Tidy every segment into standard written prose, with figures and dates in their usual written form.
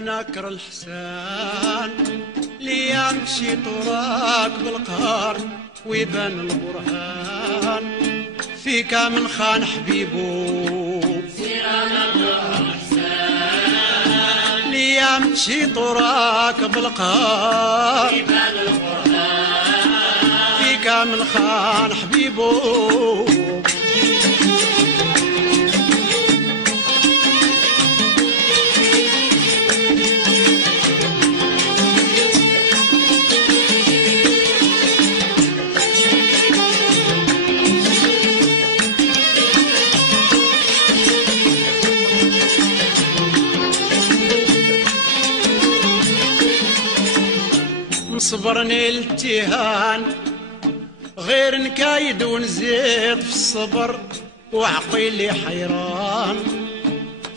نكر الحسان ليا مشي طراك بالقهر ويبان البرهان فيك من خان حبيبو. سيرة نكر الحسان ليا مشي طراك بالقهر ويبان البرهان فيك من خان حبيبو. صبرني التهان غير نكايد ونزيد في الصبر وعقيلي حيران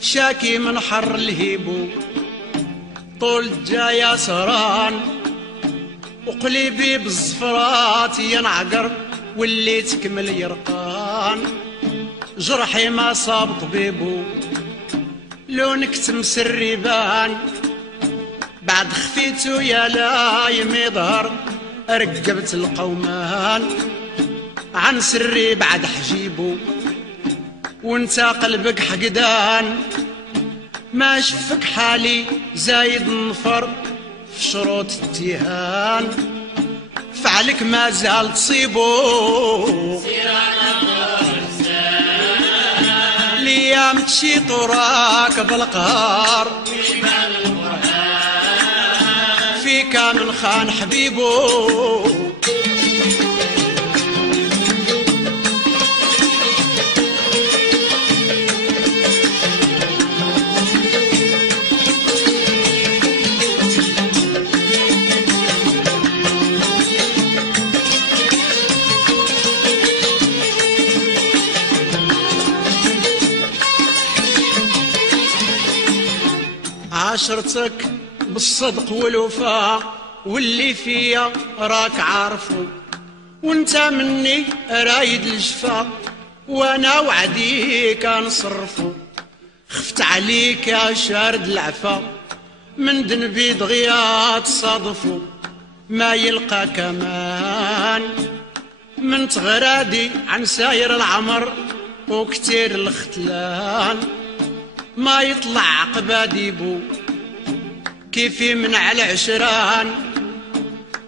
شاكي من حر الهيبو طول الجاية سران وقلبي بالزفرات ينعقر واللي تكمل يرقان جرحي ما صاب طبيبو لو نكتم سري بان بعد خفيتو يا لايم يظهر رقبت القومان عن سري بعد حجيبو وانت قلبك حقدان ما شفك حالي زايد نفر في شروط التهان فعلك ما زال تصيبو. ليام تشي طراك بالقهر فيك من خان حبيبو. عاشرتك بالصدق والوفاء واللي فيا راك عارفو وانت مني رايد الجفا وانا وعدي كان صرفو خفت عليك يا شارد العفا من ذنبي دغيا تصادفو ما يلقى كمان من تغرادي عن ساير العمر وكتير الختلان ما يطلع عقباديبو كيفي من على عشران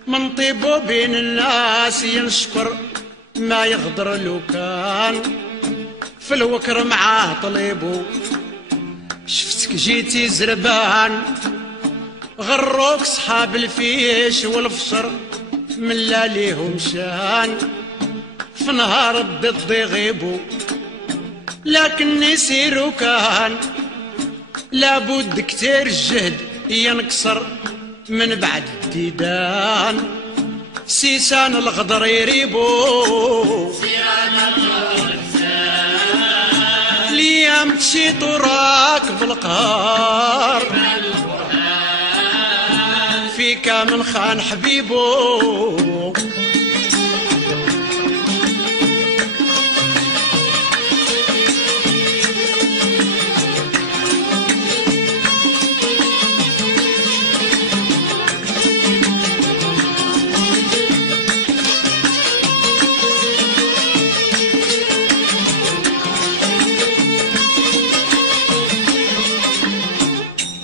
من طيبو بين الناس ينشكر ما يغدر لو كان في الوكر معاه طليبو شفتك جيتي زربان غروك صحاب الفيش والفشر من لا ليهم شان في نهار الضد يغيبو لكن يسيرو كان لابد كتير الجهد ينكسر من بعد الديدان سيسان الغدر يريبو. ليام تشي طراك بالقهر فيك من خان حبيبو.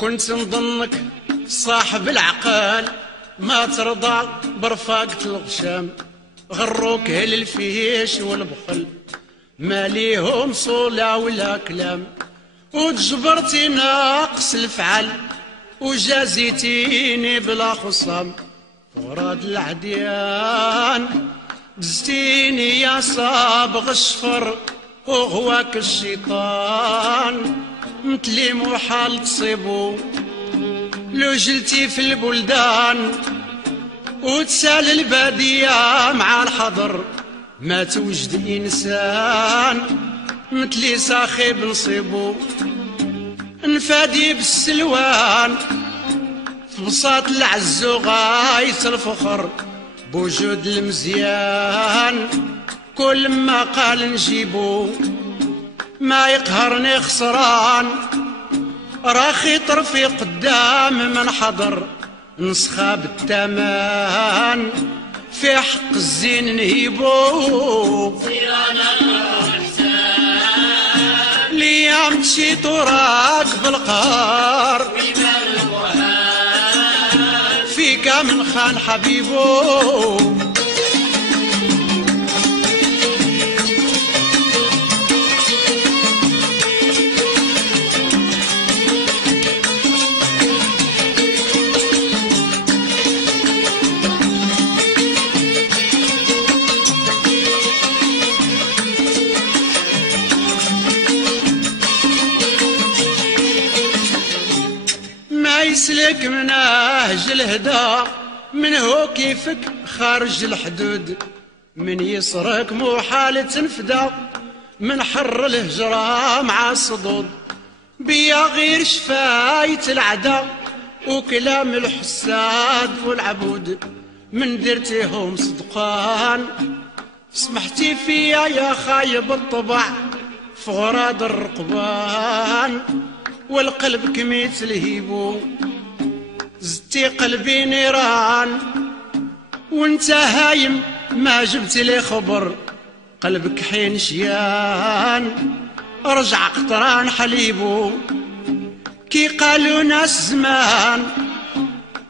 كنت نظنك صاحب العقال ما ترضى برفاقة الغشام غروك هل الفيش والبخل ما ليهم صولة ولا كلام وتجبرتي ناقص الفعل وجازيتيني بلا خصام وراد العديان دزتيني يا صابغ الشفر وغواك الشيطان متلي محال تصيبو لو جلتي في البلدان وتسال البادية مع الحضر ما توجد إنسان متلي صاخب نصيبو نفادي بالسلوان في بساط العزو غاية الفخر بوجود المزيان كل ما قال نجيبو ما يقهرني خسران راخي طرفي قدام من حضر نسخة بالتمان في حق الزين نهيبو سيرانا الإحسان ليام مشيت وراك بالقهر فيك من خان حبيبو يسلك من نهج الهدى من هو كيفك خارج الحدود من يسرك محال تنفدى من حر الهجرة مع الصدود بيا غير شفاية العدا وكلام الحساد والعبود من درتيهم صدقان سمحتي فيا يا خايب الطبع في غراد الرقبان والقلب كميت الهيبو زدتي قلبي نيران وانت هايم ما جبت لي خبر قلبك حين شيان رجع قطران حليبو كي قالوا ناس زمان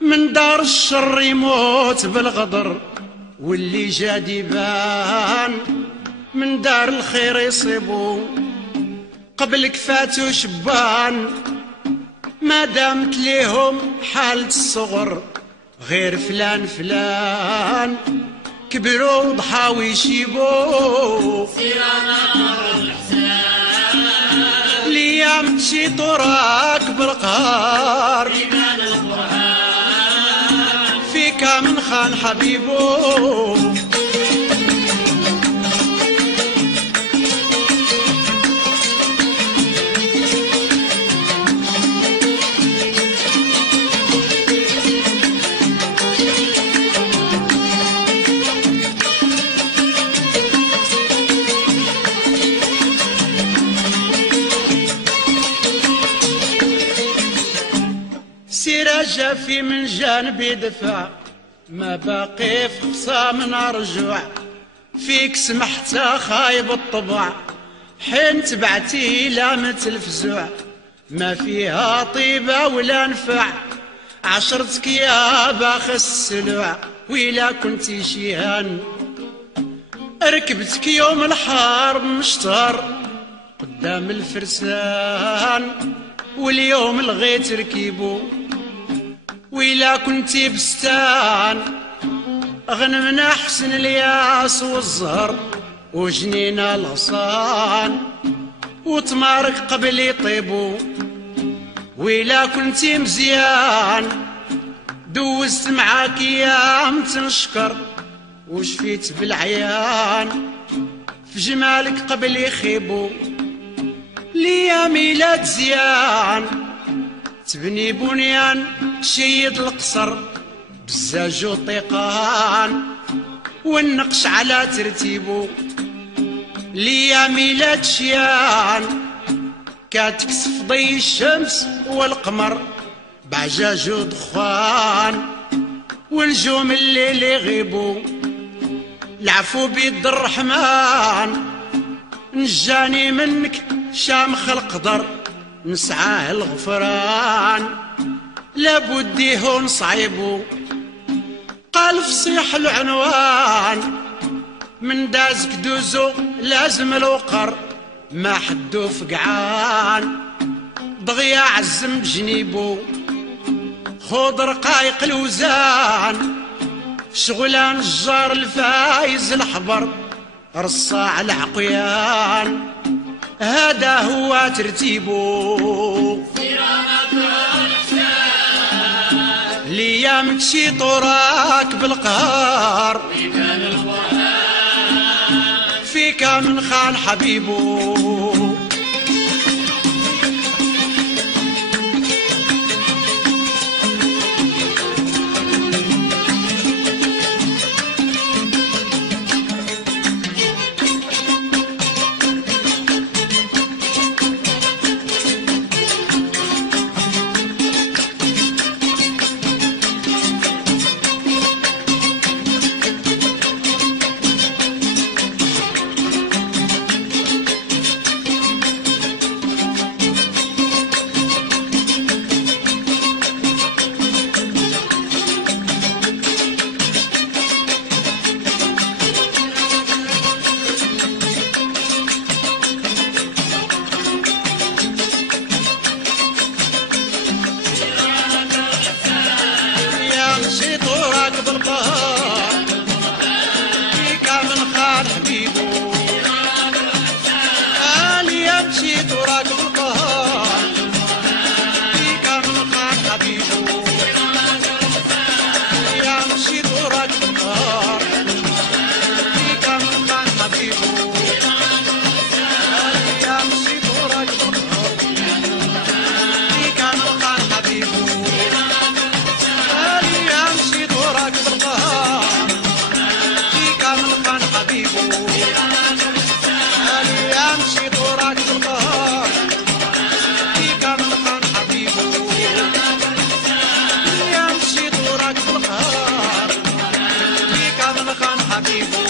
من دار الشر يموت بالغدر واللي جاد يبان من دار الخير يصيبو قبلك فاتوا شبان ما دامت ليهم حالة الصغر غير فلان فلان كبروا وضحاو يشيبوا سيرانا الإحسان ليام مشيت وراك بالقهر فيك من خان حبيبو سراجة في من جانبي دفع ما باقي في خصام رجوع فيك سمحت خايب الطبع حين تبعتي لامة الفزوع ما فيها طيبة ولا نفع عشرتك يا باخس السلوع ويلا كنتي شيهان ركبتك يوم الحرب مشتهر قدام الفرسان واليوم لغيت ركيبو ويلا كنتي بستان غنمنا حسن الياس والزهر وجنينا الغصان وتمارك قبل يطيبو ويلا كنتي مزيان دوزت معاك ايام تنشكر وشفيت بالعيان في جمالك قبل يخيبو ليا ميلاد زيان تبني بنيان شيد القصر بزاج وطيقان والنقش على ترتيبو ليا ميلاد شيان كاتكسف ضي الشمس والقمر بعجاج ودخان ونجوم الليل يغيبو العفو بيد الرحمن نجاني منك شامخ القدر نسعاه الغفران لابد يهون صعيبو قال فصيح العنوان من دازك دوزو لازم الوقر ما حدو فقعان دغيا عزم بجنيبو خذ رقايق الوزان شغلان الجار الفايز الحبر رصاع العقيان هذا هو ترتيبه ليام تشي طراك بالقهار فيك من خان حبيبه حبيبه